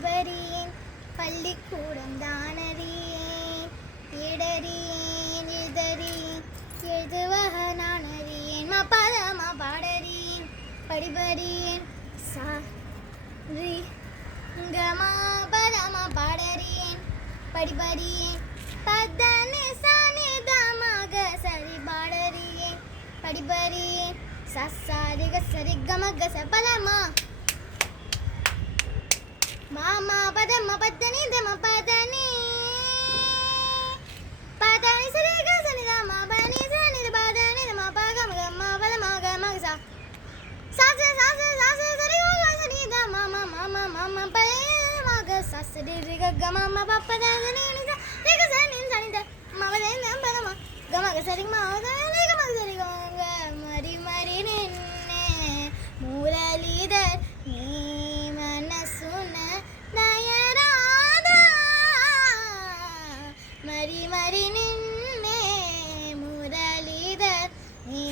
படிபறியேன் பள்ளிக்கூடம் தானறியேன் இடறியேன் எழுதறியேன் எழுதுவக நான் அறியேன் பதமா பாடறியேன் படிபறியேன் சாரி கமா பதமா பாடறியேன் படிபறியேன் பதனி சானி தமாக சரி பாடறியேன் படிபறியேன் சசாரி கசரி கமக சபலமா மாமா பதமா பதனி தம பதனி பதனி சரி கசனி தம பதனி சனி பதனி தம பகம கம பதமா கம சா சாச சாச சாச சரி கசனி தம மம மம பதமக சசரி கம மம பதனி சனி கசனி சனி த மவதேன பதமா கமக சரி மவதனி கமக சரி கம மரி மரி நின்னே முரளிதர் நீ மனசுன நயராதா மரி மரி நின்னே முரளிதர் நீ